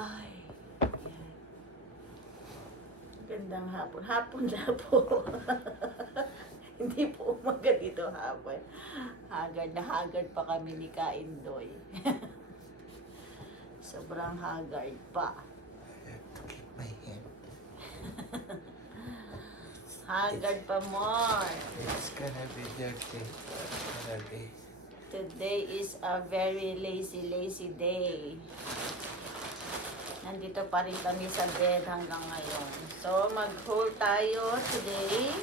Ay, yan. Gandang hapon. Hapon na po. Hindi po umaga dito hapon. Haggard na haggard pa kami ni Kaindoy. Sobrang haggard pa. I have to keep my head. Haggard pa more. It's gonna be dirty. Already. Today is a very lazy day. Nandito pa rin kami sa bed hanggang ngayon. So, mag-haul tayo today.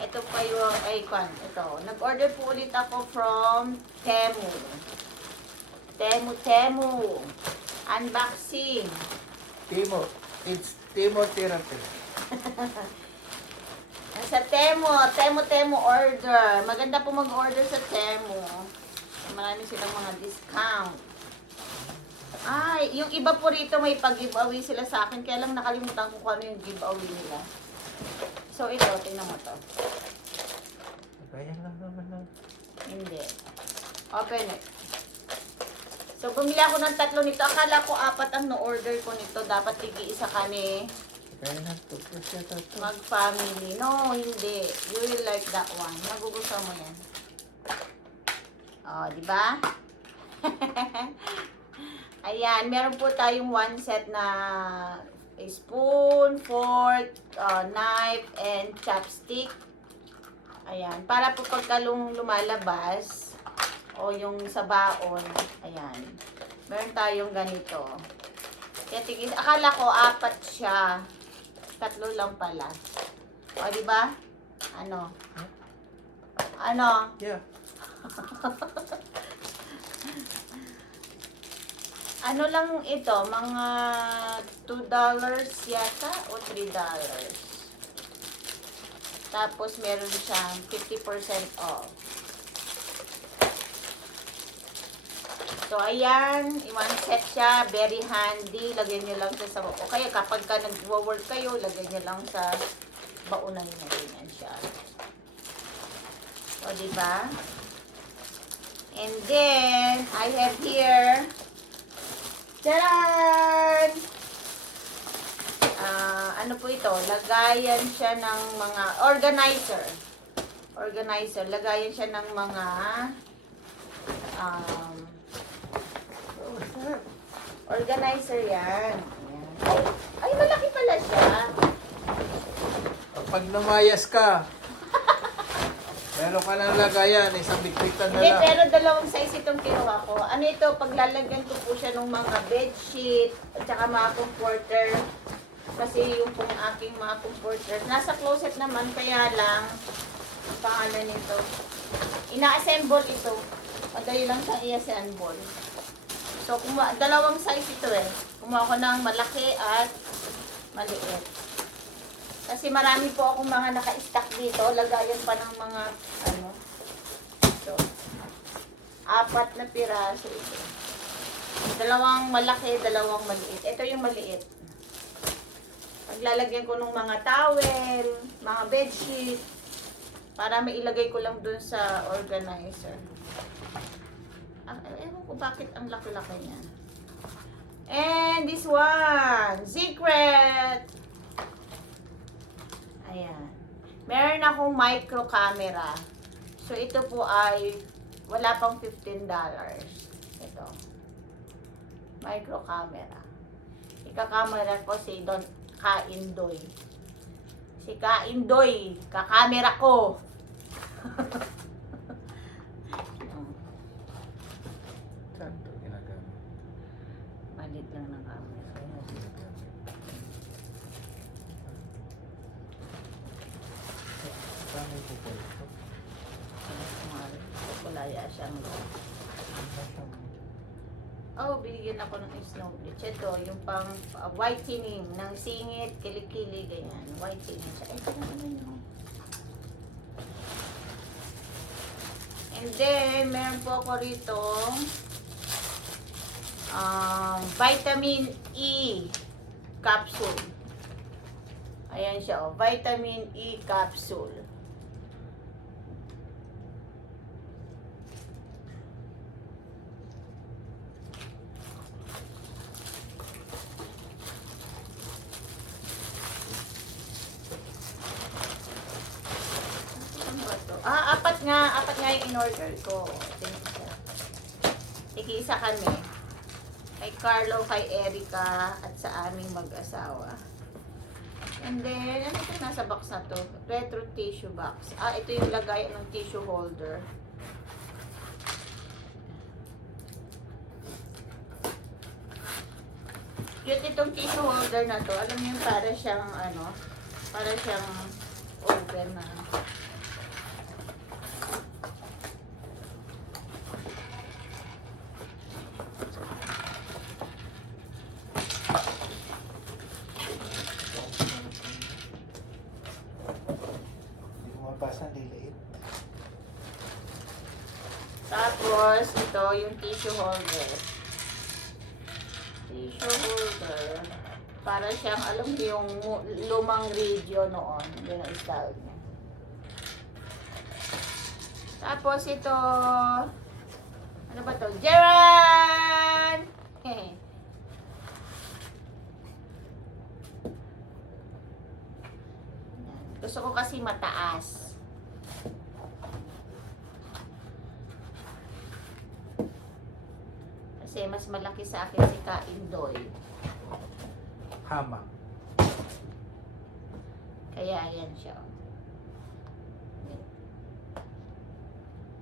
Ito pa yung icon. Ito. Nag-order po ulit ako from Temu. Temu. Unboxing. Timo. It's Timo therapy. Sa Temu order. Maganda po mag-order sa Temu. Marami silang mga discount. Ay, yung iba po rito may pag-giveaway sila sa akin. Kaya lang nakalimutan ko kung ano yung giveaway nila. So ito, tingnan mo to. Kaya lang naman lang. Hindi. Open it. So bumili ako ng 3 nito. Akala ko 4 ang no-order ko nito. Dapat tigi-isa kami. Kaya lang to. Kasi ito to. Mag-family. No, hindi. You will like that one. Magugustuhan mo yan. Oh, di ba? Ayan, meron po tayong 1 set na spoon, fork, knife, and chopstick. Ayan, para po pagka lumalabas, o yung sa baon, ayan, meron tayong ganito. Kaya tingin, akala ko 4 siya. 3 lang pala. O, di ba? Ano? Ano? Yeah. Ano lang ito, mga $2 yata o $3. Tapos meron siyang 50% off. So ayan, 1 set siya, very handy. Lagyan niyo lang sa o kaya kapag ka nag-work kayo, lagyan niyo lang sa baunan niyo. Ganyan siya. O diba? And then, I have here, charan! Ano po ito? Lagayan siya ng mga organizer. Lagayan siya ng mga organizer yan. Ayan. Ay, malaki pala siya. Pag namayas ka, meron ka ng lagayan, isang bigbitan na Hindi, lang. pero 2 size itong kinuha ko. Ano ito, paglalagyan ko po siya ng mga bedsheet at saka mga comforter. Kasi yung pong aking mga comforter, nasa closet naman, kaya lang, ang pangalan nito, ina-assemble ito. Madali lang siyang i-assemble. So, 2 size ito eh. Kumuha ko ng malaki at maliit. Kasi marami po akong mga naka-stack dito. Lagayan pa ng mga, ano, ito. 4 na piraso ito. 2 malaki, 2 maliit. Ito yung maliit. Paglalagyan ko ng mga towel, mga bedsheet, para mailagay ko lang dun sa organizer. Ewan ko bakit ang laki-laki niya. And this one, secret! Ayan. Meron akong micro camera. So, ito po ay wala pang $15. Ito. Micro camera. Ika-camera ko si Don Kaindoy. Si Kaindoy, kakamera ko. Saan ito ginagamit? Malit lang ng camera. Saan mo ginagamit? Saan mo pupunta ito? Kulaya siyang oh, binigyan ako ng snow bleach. Ito, yung pang whitening ng singit, kilikili, ganyan. Whitening siya. Ito na naman yun. And then, meron po ako rito vitamin E capsule. Ayan siya, oh. Vitamin E capsule. apat nga yung in-order ko. Ito yung isa. Tig-isa kami. Kay Carlo, kay Erica, at sa aming mag-asawa. And then, ano ito nasa box na to? Retro tissue box. Ito yung lagayan ng tissue holder. Cute itong tissue holder na to. Alam niyo yung para siyang para siyang oven na. Hindi ko mabasa, liliit. Tapos, ito yung tissue holder. Tissue holder. Para siyang, alam mo yung lumang radio noon. Yun ang style niya. Tapos ito, ano ba to? Jeran! Gusto ko kasi mataas. Kasi mas malaki sa akin si Kaindoy. Hama. Kaya yan siya.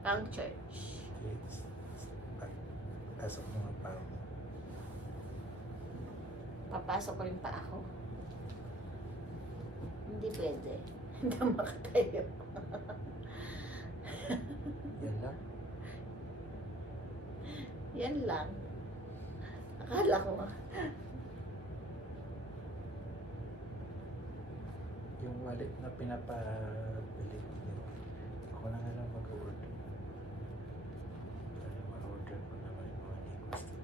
Pang church. Pasok mo nga pa. Papasok ko rin pa ako. Hindi pwede. Hindi makatayo. Yan lang. Yan lang. Akala ko. Yung wallet na pinapabili ko. Ako na nga lang mag-order. Para ma-order ko naman yung mga hindi gusto.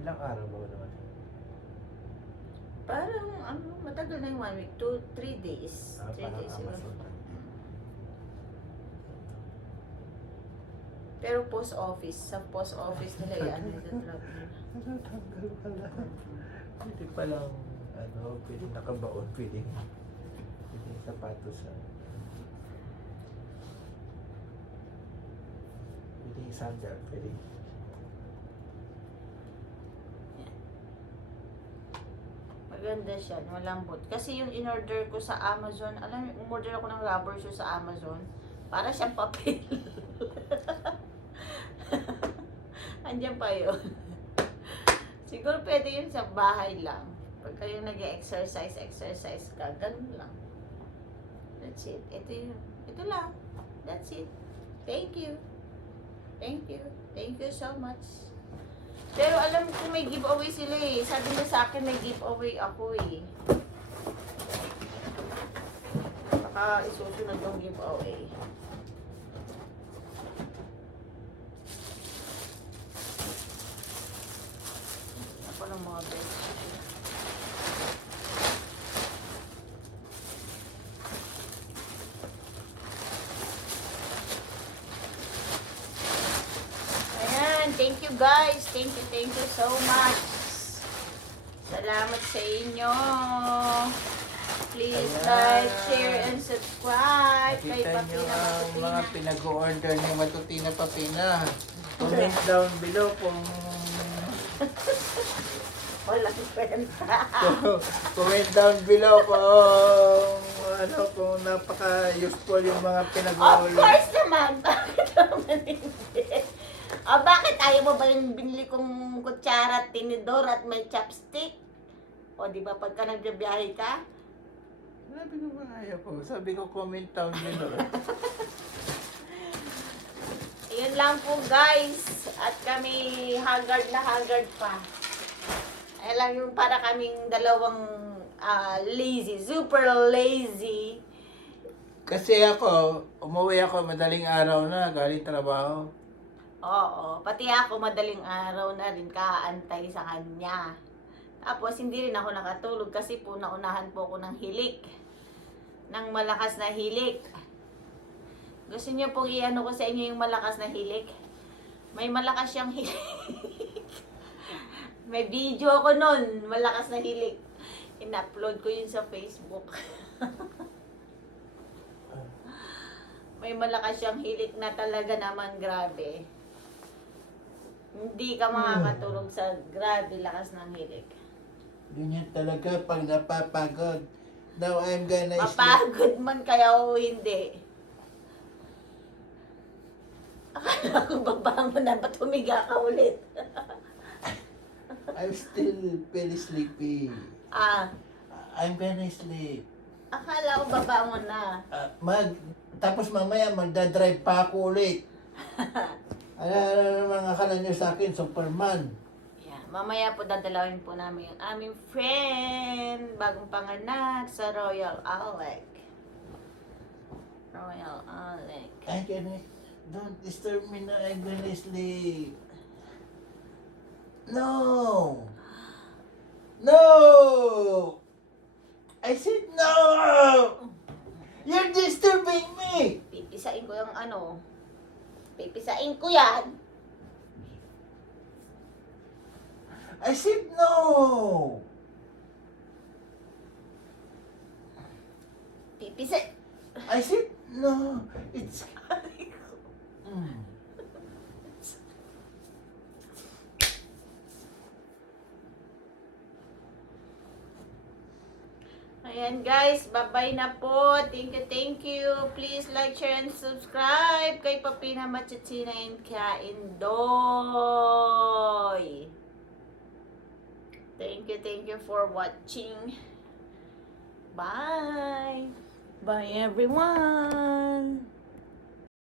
Ilang araw ba naman? Parang, matagal na yung 1 week. 3 days. 3 Parang days siguro. Amazon lang. Pero post office. Sa post office nila yan. Natanggal pala. Pwede palang, pwede nakabaon, pwede sapatos. Pwede sandal, pwede. Maganda siya. Malambot. Kasi yung in-order ko sa Amazon, alam mo, umorder ako ng rubber shoe sa Amazon. Para siyang papel. Andiyan pa yun. Siguro pwede yun sa bahay lang. Pag kayo nag-exercise ka, ganun lang. That's it. Ito yun. Ito lang. That's it. Thank you. Thank you. Thank you so much. Pero alam ko may giveaway sila eh. Sabi nila sa akin may giveaway ako eh. Baka isusunod yung giveaway. Ako ng mga best. Ayan, thank you guys. Thank you so much. Salamat sa inyo. Please Ayan. like, share, and subscribe. Kay Nakita nyo Papina ang Matutina. mga pinag-order ni Matutina Papina. Comment down below kung Walang kwenta. comment down below kung napaka-useful yung mga Of pinag-order. course naman. Bakit naman hindi? Bakit ayaw mo ba yung binili kong kutsara, tinidor at may chopstick? O di ba pagka nagbibiyahe ka? Sabi ko ba ayaw ko? Sabi ko comment down below. Yun lang po guys. At kami haggard na haggard pa. Alam yung para kaming dalawang lazy, super lazy. Kasi ako, umuwi ako madaling araw na, galing trabaho. Oo, pati ako madaling araw na rin kaantay sa kanya. Tapos hindi rin ako nakatulog kasi po naunahan po ako ng hilik. Ng malakas na hilik. Gusto niyo pong i-ano ko sa inyo yung malakas na hilik? May malakas siyang hilik. May video ako nun, malakas na hilik. In-upload ko yun sa Facebook. May malakas siyang hilik na talaga naman, grabe. Hindi ka makakatulog sa grabe lakas ng hilik. Ganyan talaga pag napapagod. Now I'm gonna sleep. Mapagod man kaya o hindi. Akala ko babangon na, ba't humiga ka ulit? I'm still very sleepy. I'm gonna sleep. Akala ko babangon na. Tapos mamaya magdadrive pa ako ulit. Ano naman akala niyo sa akin, Superman? Yan. Mamaya po dadalawin po namin yung aming friend, bagong panganak sa Royal Alec. Royal Alec. Don't disturb me now, I'm gonna sleep. No! No! I said no! You're disturbing me! Pipisain ko yung ano. Pipisain ko yan. I said no! Pipisain. I said no! It's... Mm. Ayan guys, bye-bye na po. Thank you. Please like, share, and subscribe kay Papina Machuchina and Kaindoy. Thank you for watching. Bye. Bye everyone.